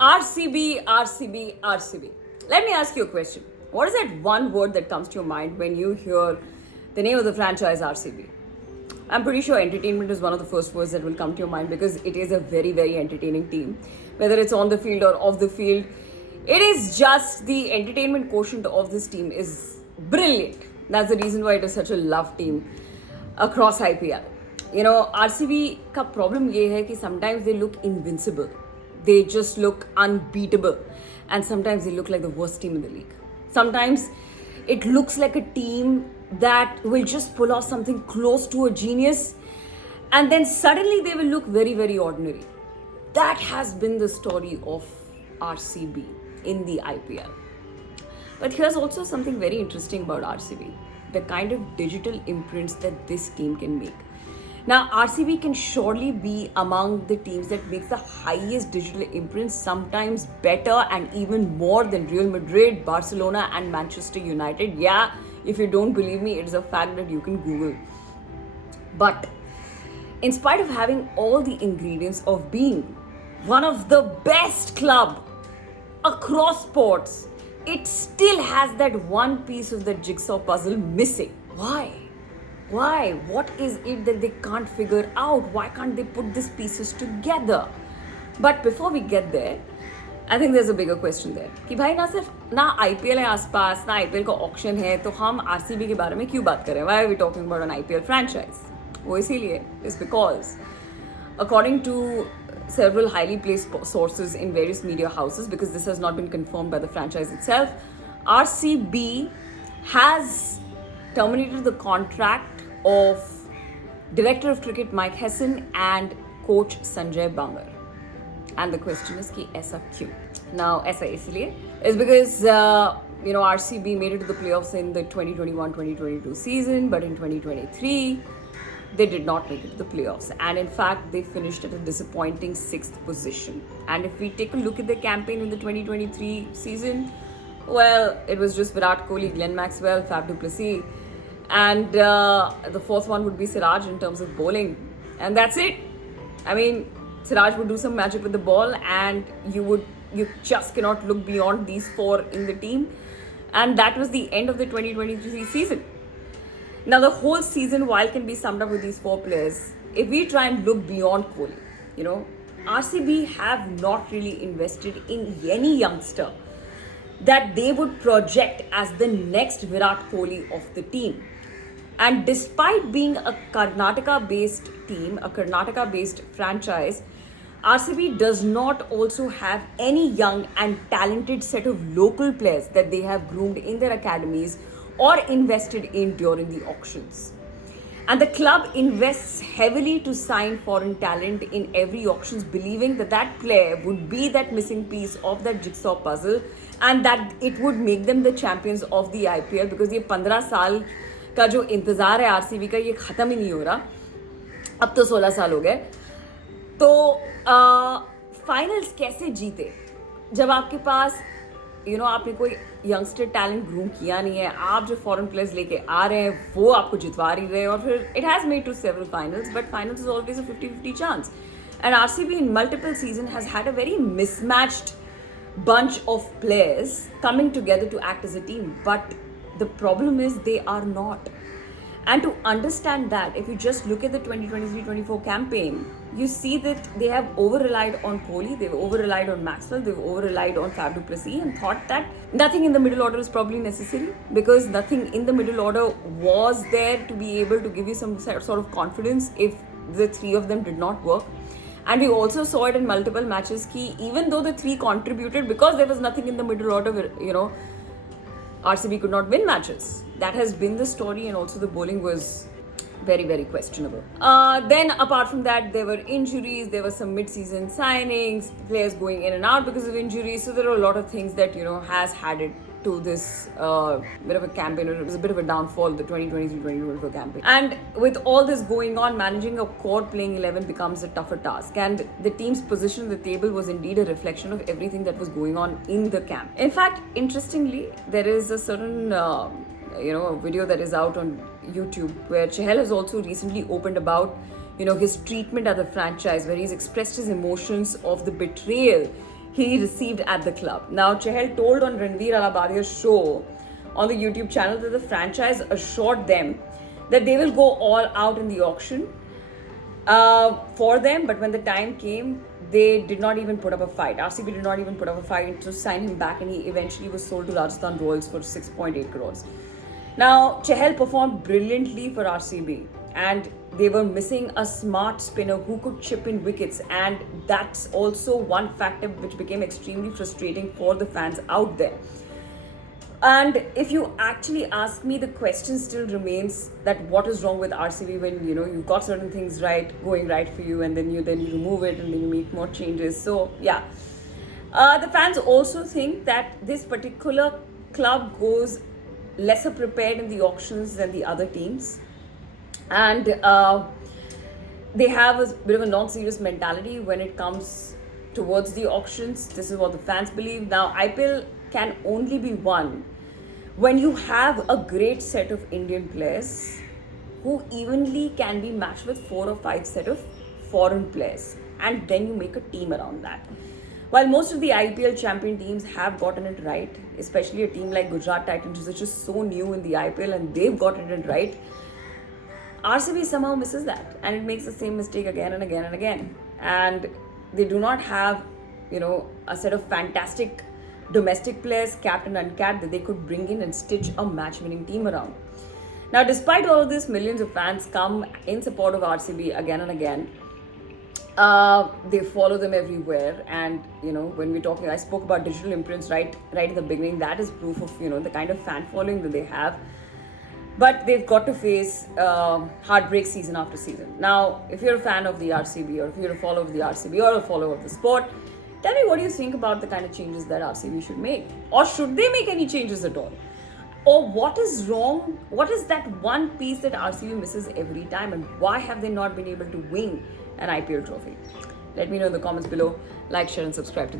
RCB, RCB, RCB. Let me ask you a question. What is that one word that comes to your mind when you hear the name of the franchise RCB? I'm pretty sure entertainment is one of the first words that will come to your mind because it is a very, very entertaining team. Whether it's on the field or off the field, it is just the entertainment quotient of this team is brilliant. That's the reason why it is such a loved team across IPL. You know, RCB का problem ये है कि sometimes they look invincible. They just look unbeatable. And sometimes they look like the worst team in the league. Sometimes it looks like a team that will just pull off something close to a genius. And then suddenly they will look very, very ordinary. That has been the story of RCB in the IPL. But here's also something very interesting about RCB. The kind of digital imprints that this team can make. Now, RCB can surely be among the teams that makes the highest digital imprints, sometimes better and even more than Real Madrid, Barcelona and Manchester United. Yeah, if you don't believe me, it is a fact that you can Google. But in spite of having all the ingredients of being one of the best club across sports, it still has that one piece of the jigsaw puzzle missing. Why? Why? What is it that they can't figure out? Why can't they put these pieces together? But before we get there, I think there's a bigger question there. कि भाई ना सिर्फ ना IPL है आसपास ना IPL का auction है तो हम RCB के बारे में क्यों बात करें? Why are we talking about an IPL franchise? वो इसीलिए is because according to several highly placed sources in various media houses, because this has not been confirmed by the franchise itself, RCB has terminated the contract of Director of Cricket Mike Hesson and Coach Sanjay Bangar. And the question is कि ऐसा क्यों? Now ऐसा इसलिए is because RCB made it to the playoffs in the 2021-2022 season, but in 2023 they did not make it to the playoffs, and in fact they finished at a disappointing 6th position. And if we take a look at the campaign in the 2023 season, well, it was just Virat Kohli, Glenn Maxwell, Faf du Plessis, and the fourth one would be Siraj in terms of bowling, and that's it. I mean, Siraj would do some magic with the ball, and you just cannot look beyond these four in the team, and that was the end of the 2023 season. Now, the whole season, while can be summed up with these four players, if we try and look beyond Kohli, RCB have not really invested in any youngster that they would project as the next Virat Kohli of the team. And despite being a Karnataka-based team, a Karnataka-based franchise, RCB does not also have any young and talented set of local players that they have groomed in their academies or invested in during the auctions. And the club invests heavily to sign foreign talent in every auctions, believing that that player would be that missing piece of that jigsaw puzzle and that it would make them the champions of the IPL, because ये 15 साल का जो इंतज़ार है RCB का ये ख़त्म ही नहीं हो रहा. अब तो 16 साल हो गए. तो फाइनल्स कैसे जीते जब आपके पास आपने कोई यंगस्टर टैलेंट ग्रूम किया नहीं है, आप जो फॉरेन प्लेयर्स लेके आ रहे हैं वो आपको जितवा ही रहे हैं, और फिर it has made to several finals, but finals is always a 50-50 chance. And RCB in multiple seasons has had a very mismatched bunch of players coming together to act as a team, but the problem is they are not. And to understand that, if you just look at the 2023-24 campaign, you see that they have over-relied on Kohli, they've over-relied on Maxwell, they've over-relied on Faf du Plessis, and thought that nothing in the middle order is probably necessary, because nothing in the middle order was there to be able to give you some sort of confidence if the three of them did not work. And we also saw it in multiple matches ki even though the three contributed, because there was nothing in the middle order, RCB could not win matches. That has been the story, and also the bowling was very, very questionable. Then apart from that, there were injuries, there were some mid-season signings, players going in and out because of injuries. So there are a lot of things that, has had it to this bit of a campaign, or it was a bit of a downfall, the 2023-2024 campaign. And with all this going on, managing a core playing 11 becomes a tougher task. And the team's position on the table was indeed a reflection of everything that was going on in the camp. In fact, interestingly, there is a certain a video that is out on YouTube where Chahal has also recently opened about his treatment at the franchise, where he's expressed his emotions of the betrayal he received at the club. Now, Chahal told on Ranveer Alabadia's show on the YouTube channel that the franchise assured them that they will go all out in the auction for them, but when the time came, they did not even put up a fight. RCB did not even put up a fight to sign him back, and he eventually was sold to Rajasthan Royals for 6.8 crores. Now, Chahal performed brilliantly for RCB, and they were missing a smart spinner who could chip in wickets, and that's also one factor which became extremely frustrating for the fans out there. And if you actually ask me, the question still remains that what is wrong with RCB when you've got certain things going right for you, and then you remove it and then you make more changes. So yeah, the fans also think that this particular club goes lesser prepared in the auctions than the other teams, and they have a bit of a non-serious mentality when it comes towards the auctions. This is what the fans believe. Now, IPL can only be won when you have a great set of Indian players who evenly can be matched with 4 or 5 set of foreign players, and then you make a team around that. While most of the IPL champion teams have gotten it right, especially a team like Gujarat Titans, which is just so new in the IPL, and they've gotten it right, RCB somehow misses that, and it makes the same mistake again and again and again. And they do not have, a set of fantastic domestic players, capped and uncapped, that they could bring in and stitch a match-winning team around. Now, despite all of this, millions of fans come in support of RCB again and again. They follow them everywhere, and when we're talking, I spoke about digital imprints right in the beginning. That is proof of the kind of fan following that they have. But they've got to face heartbreak season after season. Now, if you're a fan of the RCB, or if you're a follower of the RCB, or a follower of the sport, tell me, what do you think about the kind of changes that RCB should make? Or should they make any changes at all? Or what is wrong? What is that one piece that RCB misses every time, and why have they not been able to win an IPL trophy? Let me know in the comments below. Like, share and subscribe to